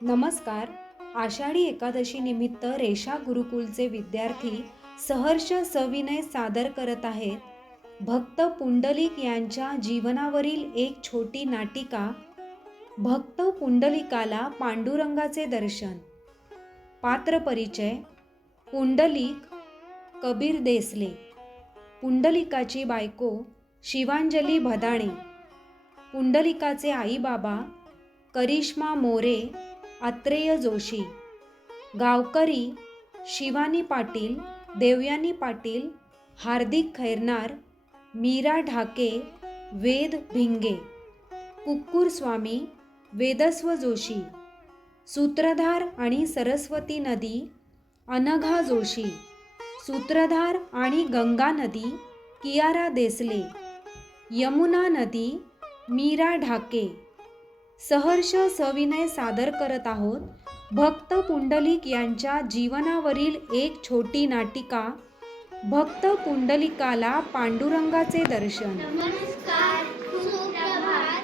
नमस्कार. आषाढी एकादशी निमित्त रेषा गुरुकुलचे विद्यार्थी सहर्ष सविनय सादर करत आहेत. भक्त पुंडलिक यांच्या जीवनावरील एक छोटी नाटिका भक्त पुंडलिकाला पांडुरंगाचे दर्शन. पात्र परिचय पुंडलिक कबीर देसले. पुंडलिकाची बायको शिवांजली भदाणे. पुंडलिकाचे आईबाबा करिश्मा मोरे आत्रेय जोशी गावकरी शिवानी पाटील देवयानी पाटील हार्दिक खैरनार मीरा ढाके वेद भिंगे कुक्कुर स्वामी वेदस्व जोशी सूत्रधार आणि सरस्वती नदी अनघा जोशी सूत्रधार आणि गंगा नदी कियारा देसले यमुना नदी मीरा ढाके सहर्ष सविनय सादर करत आहोत. भक्त पुंडलिक यांच्या जीवनावरील एक छोटी नाटिका भक्त पुंडलिकाला पांडुरंगाचे दर्शन. नमस्कार सुप्रभात.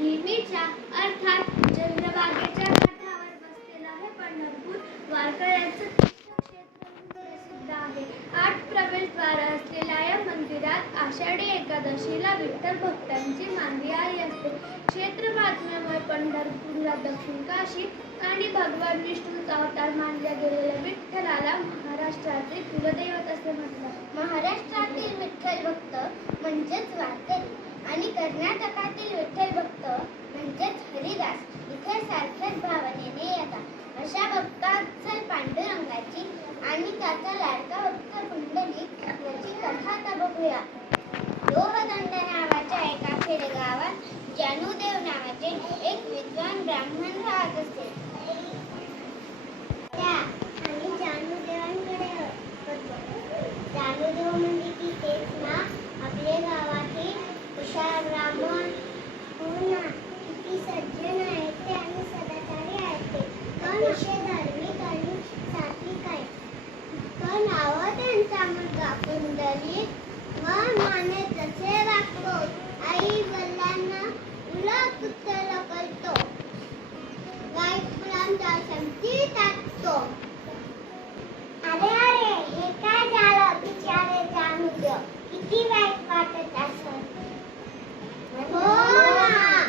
नेहमीच्या अर्थात चंद्रभागेच्या काठावर बसलेला हे पंढरपूर वारकऱ्यांचं तीर्थक्षेत्र म्हणून प्रसिद्ध आहे आठ प्रवेशद्वार असलेल्या या मंदिरात आषाढी एकादशीला विठ्ठल भक्तांची मांदी आई असते. क्षेत्र बातम्यामुळे पंढरपूरला दक्षिण काशी आणि भगवान विष्णूचा अवतार मानल्या गेलेल्या विठ्ठलाला महाराष्ट्राचे कुलदैवत असे म्हणतात. महाराष्ट्रातील विठ्ठल भक्त म्हणजेच वारकरी आणि कर्नाटकातील विठ्ठल भक्त म्हणजेच हरिदास. इथे सारख्याच भावनेने येतात. अशा भक्तांचल पांडुरंगाची आणि त्याचा लाडका भक्त एक विद्वान ब्राह्मण राहत असे त्या आणि जानूदेवांकडे होतो जानूदेव म्हणजे की तेच ना आपल्या गावातील हुशार ब्राह्मण हो ना किती सज्जन आहेत ते आणि सदाचारी आहेत ते अतिशय धार्मिक आणि सात्विक आहेत पण नावं त्यांचा मुलगा पुंडलिक मन माने तसे वागतो आई वडिलांना उलट उत्तर करतो वाईट मुलांचा संगती टाकतो अरे अरे हे काय झालं बिचारे जाणू देव किती वाईट वाटत असं हो ना.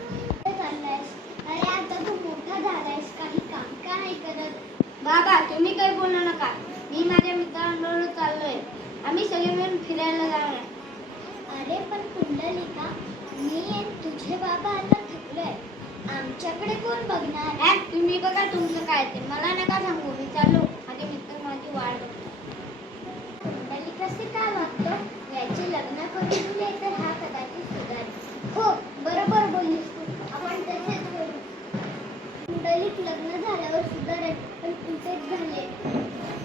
कुठे चाललायस? अरे आता तू मोठा झालायस काही काम का नाही करत बाबा तुम्ही काही बोलू नका मी माझ्या मित्रांबरोबर चाललोय आम्ही सगळे मिळून फिरायला जाणार अरे पण पुंडलिका मी आणि तुझे बाबा आता थकलोय आमच्याकडे कोण बघणार ॲ, तुम्ही बघा तुमचं काय ते. मला नका सांगू मी चालू माझे मित्र माझी वाढ कुंडली कसे काय वागतो याचे लग्न करून दिले तर हा कदाचित सुधार हो बरोबर बोललीस तू. आपण तसेच करू. लग्न झाल्यावर सुधारेल पण तुझेच झाले.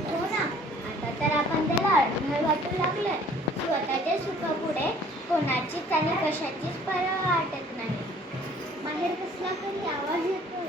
हो ना? आता तर आपण त्याला अडथळ वाटू लागलं. स्वतःच्या सुखापुढे कोणाचीच आणि कशाचीच परवा वाटत नाही. बाहेर कसला तरी आवाज येतो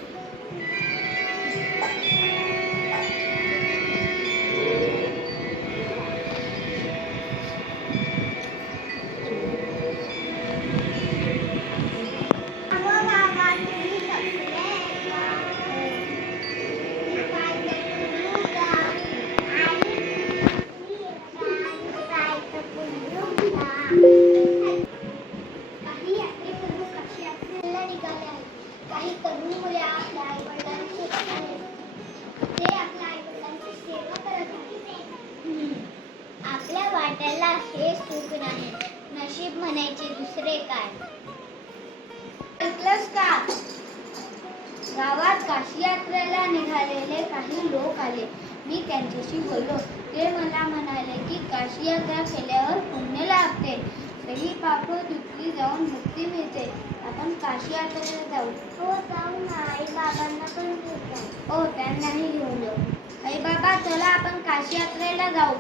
म्हणायचे दुसरे काय? ऐकलंस का? गावात काशी यात्रेला निघालेले काही लोक आले. मी त्यांच्याशी बोललो. ते मला म्हणाले की काशी यात्रा केल्यावर पुण्य लाभते. सही पाप दुखली जाऊन मुक्ती मिळते. आपण काशी यात्रेला जाऊ. हो जाऊ ना. आई बाबांना पण घेऊन हो त्यांनाही घेऊन जाऊ. आई बाबा चला आपण काशी यात्रेला जाऊ.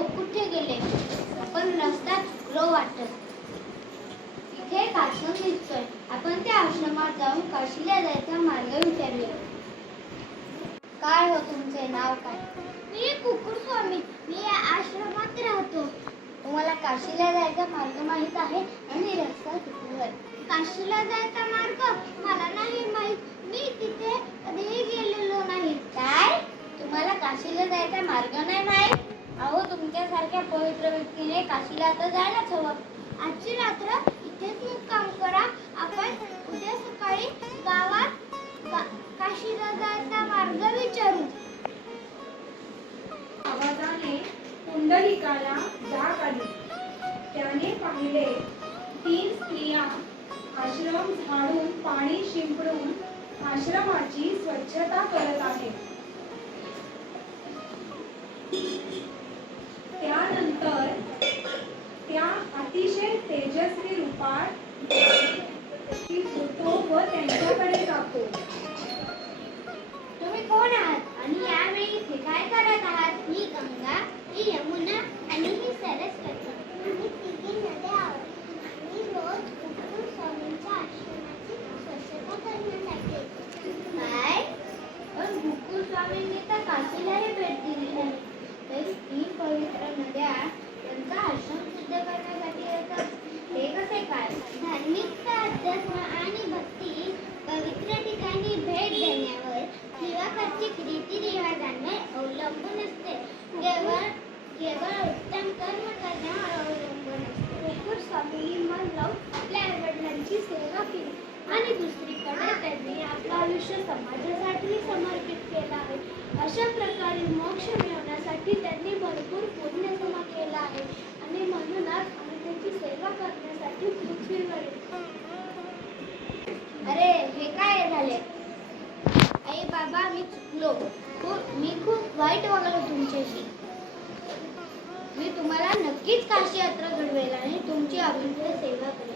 लोक कुठे गेले? पण रस्त्यात चुकलो वाटत. इथे एक आश्रम दिसतोय. आपण त्या आश्रमात जाऊन काशीला जायचा मार्ग विचारूया. काय हो तुमचे नाव काय? मी कुकुर स्वामी. मी या आश्रमात राहतो. तुम्हाला काशीला जायचा मार्ग माहीत आहे आणि रस्ता चुकलोय काशीला जायचा मार्ग मला नाही माहीत. मी तिथे कधीही गेलेलो नाही. काय? तुम्हाला काशीला जायचा मार्ग नाही माहीत? अहो तुमच्यासारख्या पवित्र व्यक्तीने काशीला तर जायलाच हवं. आजची रात्र इथेच मुक्काम करा. आपण उद्या सकाळी गावात काशीला जायचा मार्ग विचारू. आवाजाने पुंडलिकाला जाग आली. त्याने पाहिले तीन स्त्रिया आश्रम झाडून पाणी शिंपडून आश्रमाची स्वच्छता करत आहेत. तर त्या अतिशय तेजस्वी रूपात ती होतो व त्यांच्याकडे जातो तुम्ही कोण आहात? आणि यावेळी इथे काय करत आहात ही गंगा ही यमुना आणि ही सरस्वती आम्ही तिघी नद्या आहोत आम्ही रोज कुकुर स्वामींच्या आश्रमाची स्वच्छता करण्यासाठी येतो काय पण कुकुर स्वामींनी तर काशीलाही भेट दिली आहे तर ही पवित्र नद्या त्यांचा आश्रम सिद्ध करण्यासाठी येतात ते कसे काय धार्मिकता अध्यात्म आणि भक्ती पवित्र ठिकाणी भेट देण्यावर किंवा प्रत्येक रीतिरिवाजांवर अवलंबून असते केवळ केवळ उत्तम कर्म करण्यावर अवलंबून असते कुकुर स्वामींनी मन लावून आपल्या आईवडिलांची सेवा केली आणि दुसरीकडे त्यांनी आपलं आयुष्य समाजासाठी समर्पित केलं आहे. अशा प्रकारे मोक्ष मिळवण्यासाठी त्यांनी भरपूर पुण्य जमा केला आहे. आणि म्हणूनच आम्ही त्यांची सेवा करण्यासाठी पृथ्वीवर अरे हे काय झाले? आई बाबा मी चुकलो. खूप मी खूप वाईट वागलो तुमच्याशी. मी तुम्हाला नक्कीच काशी यात्रा घडवेल आणि तुमची अभिनय सेवा करेल.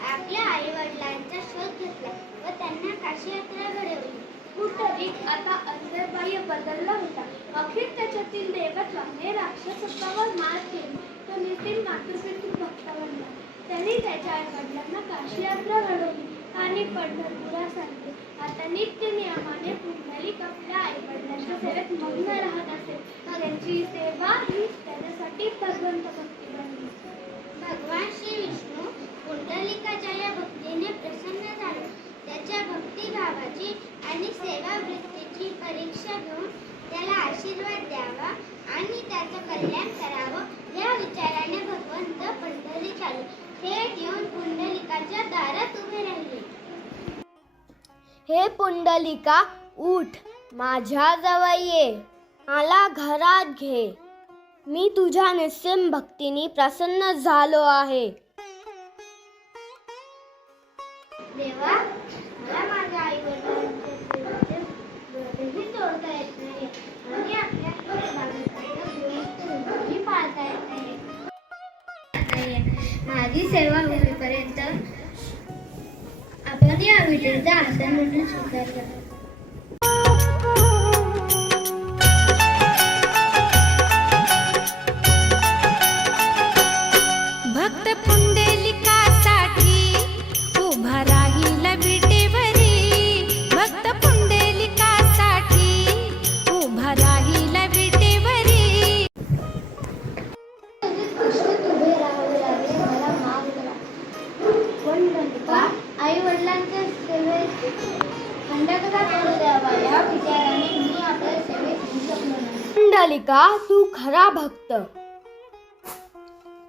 आपल्या आई वडिलांचा शोध घेतला व त्यांना काशी यात्रा घडवली. पुंडलिक आता अंतर्बाह्य बदलला होता. अखेर त्याच्यातील देवत्वाने राक्षसत्वावर मात केली. तो नितीन मातृपितृ भक्त बनला. त्यांनी त्याच्या आई वडिलांना काशी यात्रा घडवली. आणि पंढरपुरा सांगते आता नित्य नियमाने पुंडलिक आपल्या आई वडिलांच्या सेवेत मग्न राहत असेल. त्यांची सेवा ही त्याच्यासाठी भगवंत भक्ती बनली. भगवान श्री विष्णू पुंडलिकाच्या या भक्तीने प्रसन्न झाले त्याच्या भक्तिभावाची आणि सेवावृत्तीची परीक्षा घेऊन त्याला आशीर्वाद द्यावा आणि त्याचं कल्याण करावं या विचाराने भगवंत पंढरीत आले थेट येऊन पुंडलिकाच्या दारात उभे राहिले. हे पुंडलिका उठ माझ्याजवळ ये. मला घरात घे. मी तुझ्या निस्सिम भक्तीने प्रसन्न झालो आहे. देवा मला माझ्या आई तोडता येत नाही आणि आपल्या बालकांना पाळता येत नाही. माझी सेवा होईपर्यंत आपण या विठीचा आसन म्हणून स्वीकार करा. नाही तू खरा भक्त.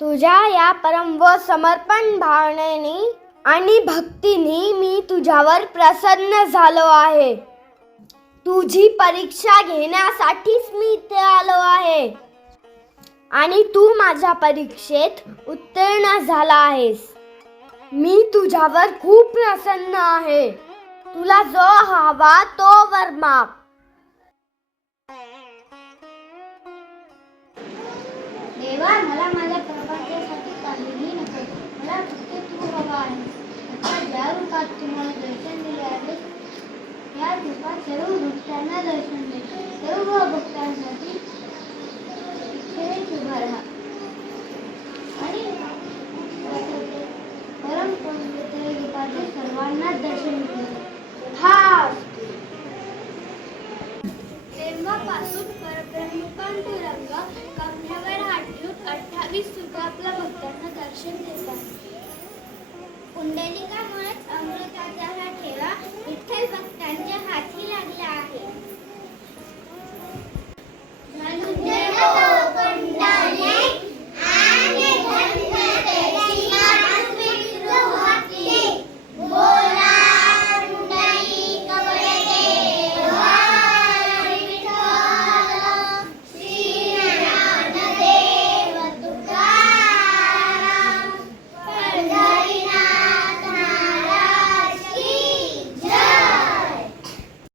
तुझ्या या परम व समर्पण भावनेने आणि भक्तीने मी तुझ्यावर प्रसन्न झालो आहे. तुझी परीक्षा घेण्यासाठीच मी इथे आलो आहे. आणि तू माझ्या परीक्षेत उत्तीर्ण झाला आहेस. मी तुझ्यावर खूप प्रसन्न आहे. तुला जो हवा तो वर माग देवा मला माझ्या प्रपंचासाठी काहीही नको. मला फक्त तू हवा आहे आता ज्या रूपात तुम्हाला दर्शन दिले आहे. या रूपात सर्व भक्तांना दर्शन दे. सर्व भक्तांसाठी इच्छेनेच उभा राहा. आणि परम पवित्र रूपाचे सर्वांना दर्शन दे. हा. तेव्हापासून परब्रह्म पांडुरंग कमल्यावर अठ्ठावीस सुख आपल्या भक्तांना दर्शन देतात. पुंडलिकामुळेच अमृताचा हा ठेवा. विठ्ठल भक्तांच्या हाती लागला आहे.